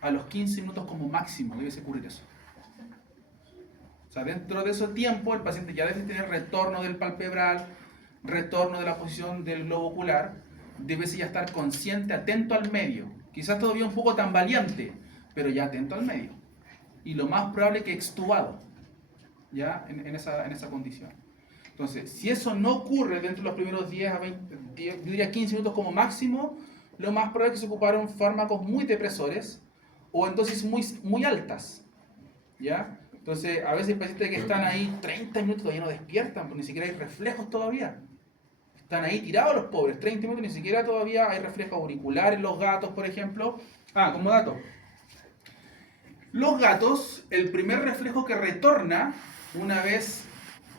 a los 15 minutos como máximo, debe ocurrir eso. O sea, dentro de ese tiempo el paciente ya debe tener retorno del palpebral, retorno de la posición del globo ocular, debe ya estar consciente, atento al medio. Quizás todavía un poco tambaleante, pero ya atento al medio. Y lo más probable que extubado, ya en esa condición. Entonces, si eso no ocurre dentro de los primeros 10 a 20, yo diría 15 minutos como máximo, lo más probable es que se ocuparon fármacos muy depresores o en dosis muy altas, ¿ya? Entonces, a veces hay pacientes que están ahí 30 minutos todavía no despiertan, porque ni siquiera hay reflejos todavía. Están ahí tirados los pobres, 30 minutos ni siquiera todavía hay reflejos auriculares en los gatos, por ejemplo. Como dato. Los gatos, el primer reflejo que retorna una vez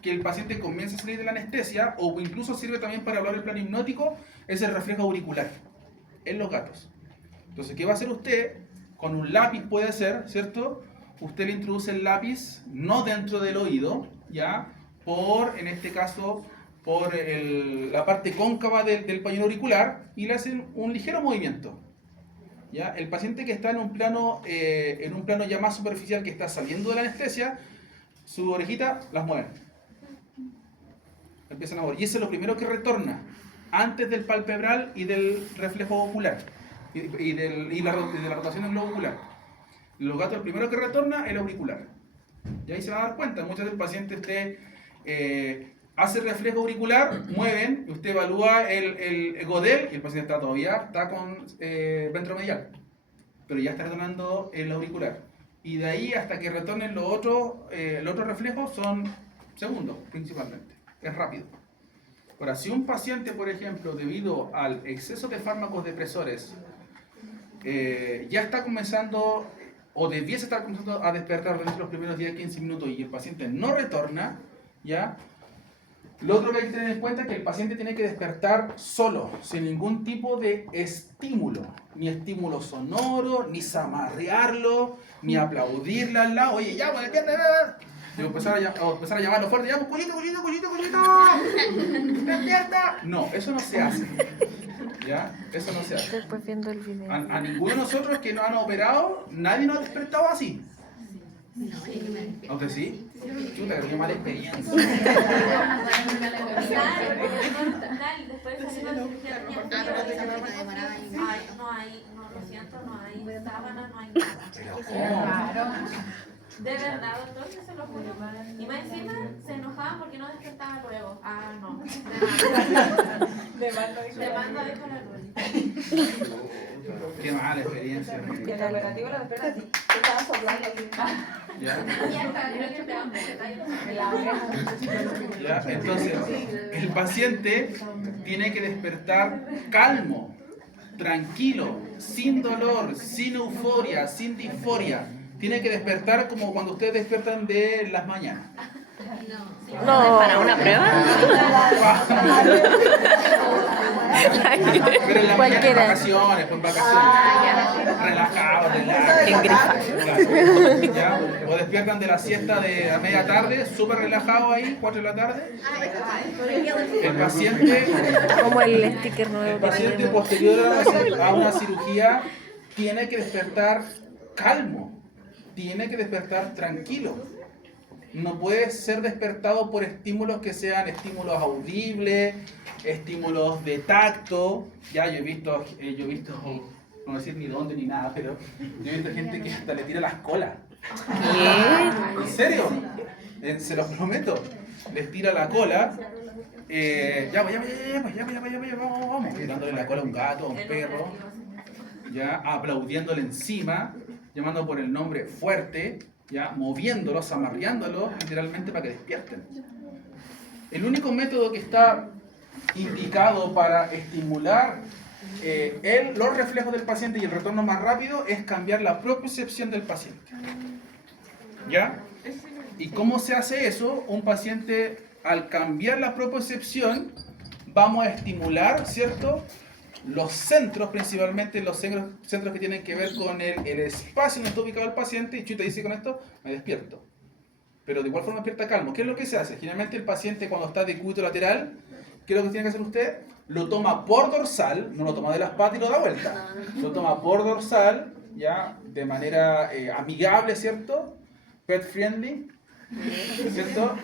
que el paciente comienza a salir de la anestesia, o incluso sirve también para hablar del plano hipnótico, es el reflejo auricular en los gatos. Entonces, ¿qué va a hacer usted? Con un lápiz puede ser, ¿cierto? Usted le introduce el lápiz no dentro del oído, ¿ya? En este caso, por la parte cóncava del pañuelo auricular, y le hacen un ligero movimiento, ¿ya? El paciente que está en un plano ya más superficial, que está saliendo de la anestesia, su orejita las mueven. Empiezan a mover. Y eso es lo primero que retorna, antes del palpebral y del reflejo ocular, y de la rotación del globo ocular. Los gatos, el primero que retorna es el auricular. Y ahí se van a dar cuenta, muchas veces el paciente hace reflejo auricular, mueven, y usted evalúa el Godel, y el paciente está con ventromedial, pero ya está retornando el auricular. Y de ahí hasta que retornen los otros reflejos son segundos, principalmente. Es rápido. Ahora, si un paciente, por ejemplo, debido al exceso de fármacos depresores, ya está comenzando, o debiese estar comenzando a despertar dentro de los primeros 10-15 minutos y el paciente no retorna, ¿ya? Lo otro que hay que tener en cuenta es que el paciente tiene que despertar solo, sin ningún tipo de estímulo, ni estímulo sonoro, ni zamarrearlo, ni aplaudirle al lado. Oye, ya, pues despierta, y empezar a llamarlo fuerte, ya, pues, Cuyito, despierta. No, eso no se hace. ¿Ya? Eso no se hace. Después viendo el video. A ninguno de nosotros que nos han operado, nadie nos ha despertado así. No, yo me despierto. ¿A usted sí? Chuta, que qué mala experiencia. Después de hacer la cirugía no, lo siento, no hay sábanas, no hay nada. Claro. De verdad, doctor, yo se lo juro. Y más encima se enojaban porque no despertaba luego. No. Demanda de la Qué mala experiencia. Y el operativo lo despierta así. Estaba soplando así. ¿Ya? Y hasta creo que te dan En la oreja. ¿Ya? Entonces, el paciente tiene que despertar calmo, tranquilo, sin dolor, sin euforia, sin disforia. Tiene que despertar como cuando ustedes despiertan de las mañanas. No. ¿Para una prueba? Pero en la mañana en Cualquiera. vacaciones, pues vacaciones. Relajados, En grifa. relajados. ¿Ya? O despiertan de la siesta de a media tarde, súper relajados ahí, 4 de la tarde. El paciente, Como el sticker el nuevo que paciente tenemos. posterior a una cirugía tiene que despertar calmo, tiene que despertar tranquilo. No puede ser despertado por estímulos que sean estímulos audibles, estímulos de tacto. Ya yo he visto, no voy a decir ni dónde ni nada, pero yo he visto gente que hasta le tira las colas. ¿Qué? ¿En serio? Se los prometo. Les tira la cola. Vamos. Dándole la cola a un gato, a un perro. Ya, aplaudiéndole encima, llamando por el nombre fuerte, ya, moviéndolos, amarreándolos, literalmente para que despierten. El único método que está indicado para estimular los reflejos del paciente y el retorno más rápido es cambiar la propiocepción del paciente. ¿Ya? ¿Y cómo se hace eso? Un paciente, al cambiar la propiocepción, vamos a estimular, ¿cierto?, los centros, principalmente los centros que tienen que ver con el espacio donde está ubicado el paciente, y Chuta dice con esto, me despierto. Pero de igual forma despierta calmo. ¿Qué es lo que se hace? Generalmente el paciente cuando está de cúbito lateral, ¿qué es lo que tiene que hacer usted? Lo toma por dorsal, no lo toma de las patas y lo da vuelta. Lo toma por dorsal, ya, de manera amigable, ¿cierto? Pet friendly, ¿cierto?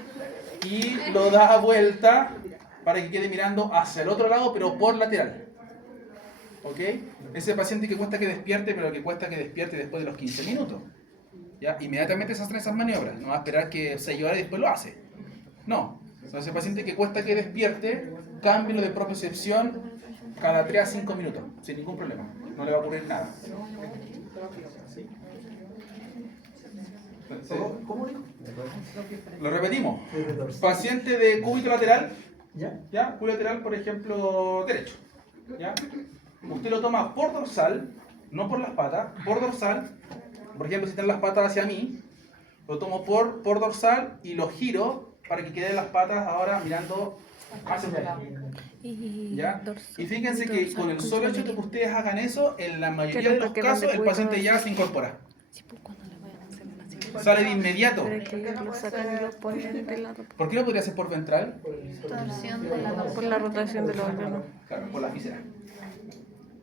Y lo da vuelta para que quede mirando hacia el otro lado, pero por lateral. ¿Ok? Ese paciente que cuesta que despierte, pero que cuesta que despierte después de los 15 minutos. ¿Ya? Inmediatamente se hacen esas maniobras. No va a esperar que se lleve y después lo hace. No. O sea, ese paciente que cuesta que despierte, cámbialo de propiocepción cada 3 a 5 minutos. Sin ningún problema. No le va a ocurrir nada. ¿Sí? ¿Cómo dijo? Lo repetimos. Paciente de cúbito lateral. ¿Ya? ¿Ya? Cúbito lateral, por ejemplo, derecho. ¿Ya? Usted lo toma por dorsal, no por las patas, por dorsal. Por ejemplo, si están las patas hacia mí, lo tomo por dorsal y lo giro para que queden las patas ahora mirando hacia allá. ¿Ya? Y fíjense que con el solo hecho de que ustedes hagan eso, en la mayoría de los casos el paciente ya se incorpora. Sí, pues, cuando le vayan a hacer la cirugía. Sale de inmediato. Pero es que ellos lo sacan y lo ponen de lado. ¿Por qué no podría ser por ventral? Torsión de la Por la rotación de los órganos. Claro, por la víscera.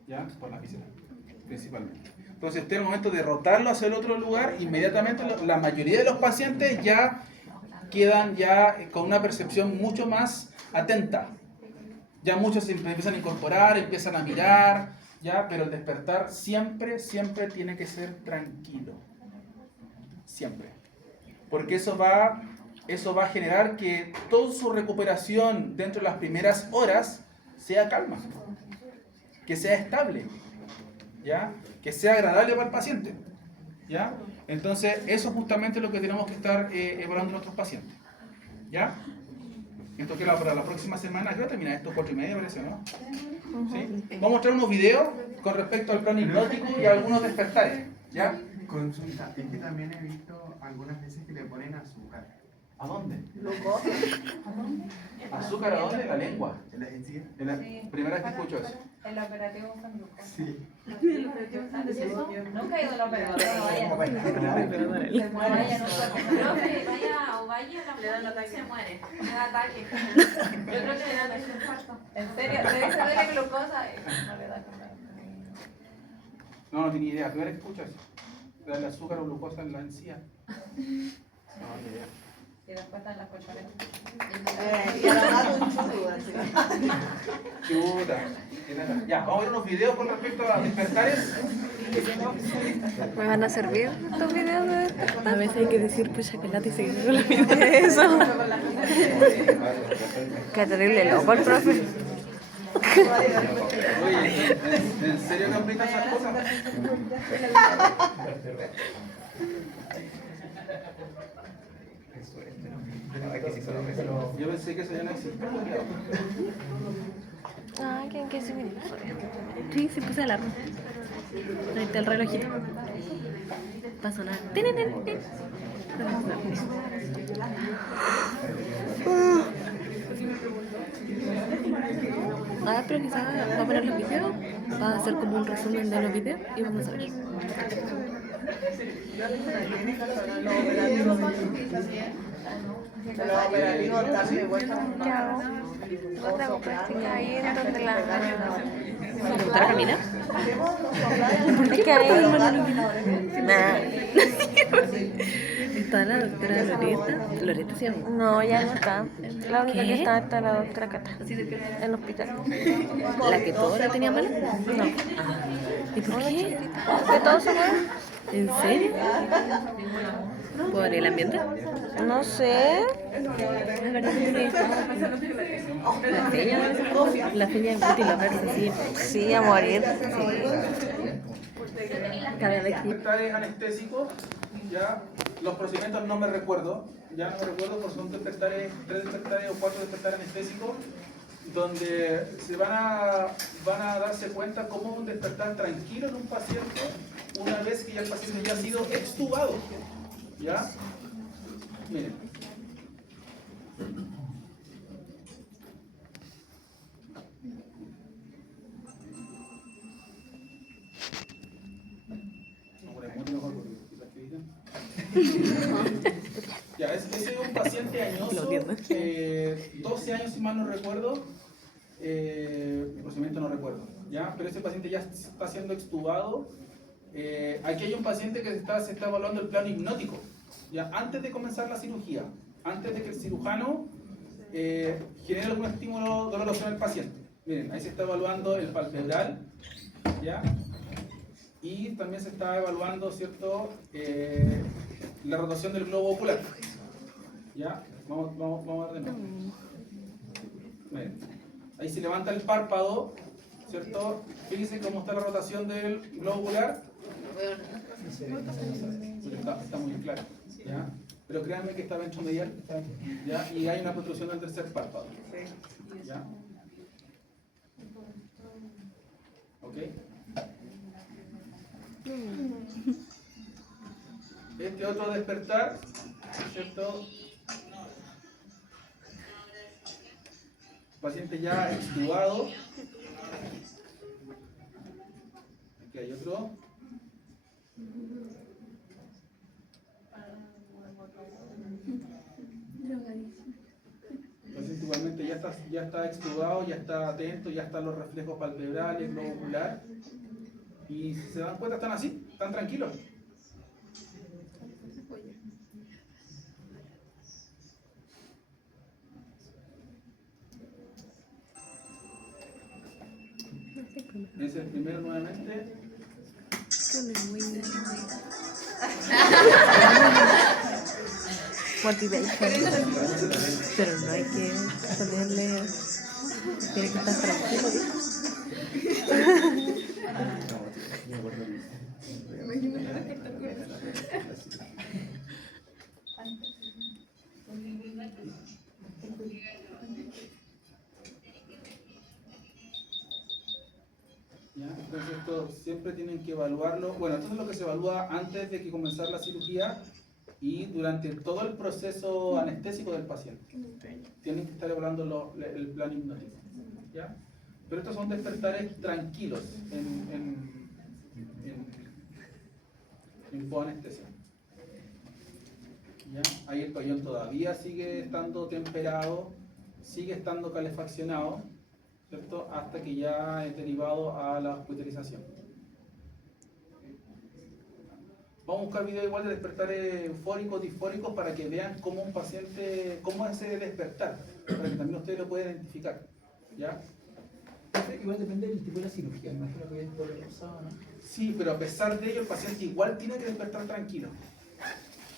¿Ya? Por la víscera, principalmente. Entonces, usted al momento de rotarlo hacia el otro lugar, inmediatamente la mayoría de los pacientes ya quedan ya con una percepción mucho más atenta. Ya muchos se empiezan a incorporar, empiezan a mirar, ya, pero el despertar siempre tiene que ser tranquilo. Siempre. Porque eso va a generar que toda su recuperación dentro de las primeras horas sea calma, que sea estable, ¿ya? Que sea agradable para el paciente, ¿ya? Entonces, eso es justamente lo que tenemos que estar evaluando en nuestros pacientes, ¿ya? Esto queda para la próxima semana. Creo que termina esto 4:30, parece, ¿no? ¿Sí? Vamos a mostrar unos videos con respecto al plano hipnótico y a algunos despertares, ¿ya? Consulta, es que también he visto algunas veces que le ponen azúcar. ¿A dónde? ¿Glucosa? ¿Azúcar a dónde? En la lengua. ¿En la encía? Es la primera vez que escucho eso. El operativo San Lucas. Sí. Nunca he ido al operativo, vaya. Se muere. Vaya, profe, vaya a Ovalle, le dan ataque. Se muere. Le da ataque. Yo creo que le da ataque de infarto. En serio, le dice darle glucosa y no le da nada. No tenía idea. Primera vez que escucho eso. Darle azúcar o glucosa en la encía. No, ni idea. Y después están las colchonetas. Y a la mano un chulo, así. Chuta. Ya, vamos a ver unos videos con respecto a despertares. ¿Me van a servir estos videos de esto? A veces hay que decir pucha que lata y seguir con la vida de eso. Qué terrible loco el profe. Oye, ¿en serio no aplica esas cosas? Yo pensé que eso ya no existía. Ah, ¿qué se me dijo? Sí, sí puse alarma. Ahí está el relojito. Va a sonar. Ah, pero quizás va a poner los videos, va a hacer como un resumen de los videos y vamos a ver. ¿Qué hago? ¿Dónde hago práctica? Ahí en donde la... ¿Preguntar a Camila? Es que ahí... Está la doctora Loreta. Loreta se llama. No, ya no está. La única ¿Qué? que está la doctora Cata. En el hospital. ¿La que todo la tenía mala? No. ¿Y por qué? ¿Que todos se mueren? ¿En serio? ¿Por el ambiente? No sé. Es verdad que no estaba. La feña debe ser. La feña de Guti la versa, sí. Sí, a morir. Cada vez que. Despertares anestésicos, ya los procedimientos no me recuerdo, ya no me recuerdo, porque son despertares, 3 despertares o 4 despertares anestésicos, donde se van a darse cuenta cómo un despertar tranquilo en un paciente una vez que ya el paciente ya ha sido extubado. ¿Ya? Miren. Ya, ese es un paciente añoso, 12 años si mal no recuerdo, el procedimiento no recuerdo, ¿ya? Pero ese paciente ya está siendo extubado. Aquí hay un paciente que se está evaluando el plano hipnótico, ¿ya? Antes de comenzar la cirugía, antes de que el cirujano genere algún estímulo doloroso en el paciente. Miren, ahí se está evaluando el palpebral, ¿ya? Y también se está evaluando, ¿cierto?, la rotación del globo ocular. ¿Ya? Vamos a ver de nuevo. Miren, ahí se levanta el párpado, ¿cierto? Fíjense cómo está la rotación del globo ocular. Está muy claro, ¿ya? Pero créanme que está ventromedial, ¿ya? Y hay una protrusión del tercer párpado, ¿ya? ¿Ok? Este otro despertar, ¿cierto? Paciente ya extubado. Aquí hay otro. Paciente igualmente ya está extubado, ya está atento, ya están los reflejos palpebrales, globo ocular. Y si se dan cuenta, están así, están tranquilos. Es el primero nuevamente. Motivation. Pero no hay que ponerle. Tiene que estar tranquilo, ¿Ya? Entonces esto siempre tienen que evaluarlo. Bueno, esto es lo que se evalúa antes de que comenzar la cirugía y durante todo el proceso anestésico del paciente. Tienen que estar evaluando el plan hipnótico. ¿Ya? Pero estos son despertares tranquilos en poanestesia. ¿Ya? Ahí el pabellón todavía sigue estando temperado, sigue estando calefaccionado, ¿cierto? Hasta que ya es derivado a la hospitalización. Vamos a buscar videos igual de despertares eufóricos, disfóricos, para que vean cómo un paciente, cómo es ese despertar, para que también ustedes lo puedan identificar. ¿Ya? Igual depende del tipo de la cirugía, me imagino que es dolorosa, ¿no? Sí, pero a pesar de ello el paciente igual tiene que despertar tranquilo.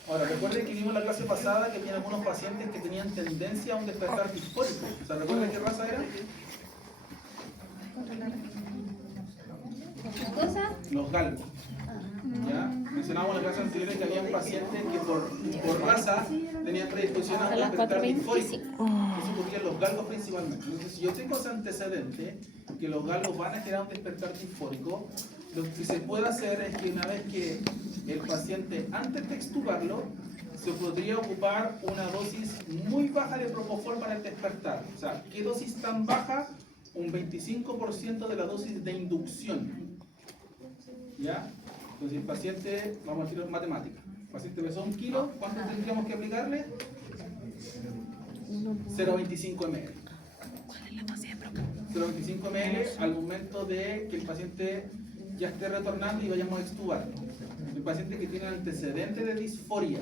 Ahora, recuerden que vimos en la clase pasada que había algunos pacientes que tenían tendencia a un despertar disfórico. O sea, ¿recuerden qué raza era? ¿Qué cosa? Los galgos. ¿Ya? Mencionábamos en la clase anterior que había pacientes que por raza tenían predisposición a un despertar disfórico. Eso ocurría en los galgos principalmente. Entonces, si yo tengo ese antecedente, que los galgos van a generar un despertar disfórico, lo que se puede hacer es que una vez que el paciente, antes de extubarlo, se podría ocupar una dosis muy baja de propofol para el despertar. O sea, ¿qué dosis tan baja? Un 25% de la dosis de inducción. ¿Ya? Entonces el paciente, vamos a tirar matemática. El paciente pesó 1 kilo, ¿cuánto tendríamos que aplicarle? 0,25 ml. 0,25 ml al momento de que el paciente ya esté retornando y vayamos a extubar. El paciente que tiene antecedentes de disforia,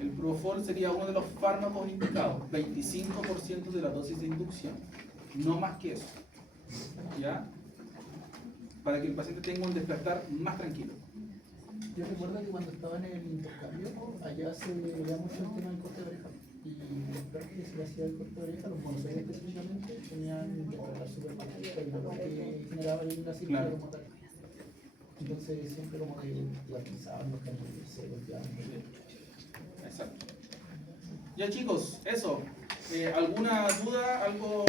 el propofol sería uno de los fármacos indicados, 25% de la dosis de inducción, no más que eso, ¿ya? Para que el paciente tenga un despertar más tranquilo. Yo recuerdo que cuando estaba en el intercambio, allá se veía mucho el tema del corte de oreja. Y los perros que se le hacía el corte de oreja, los Buenos Aires específicamente, tenían que tratar súper mal y no porque generaba la cirugía como tal. Entonces siempre como que latinizaban los campos, se golpeaban. Exacto. Ya chicos, eso. ¿Alguna duda? ¿Algo?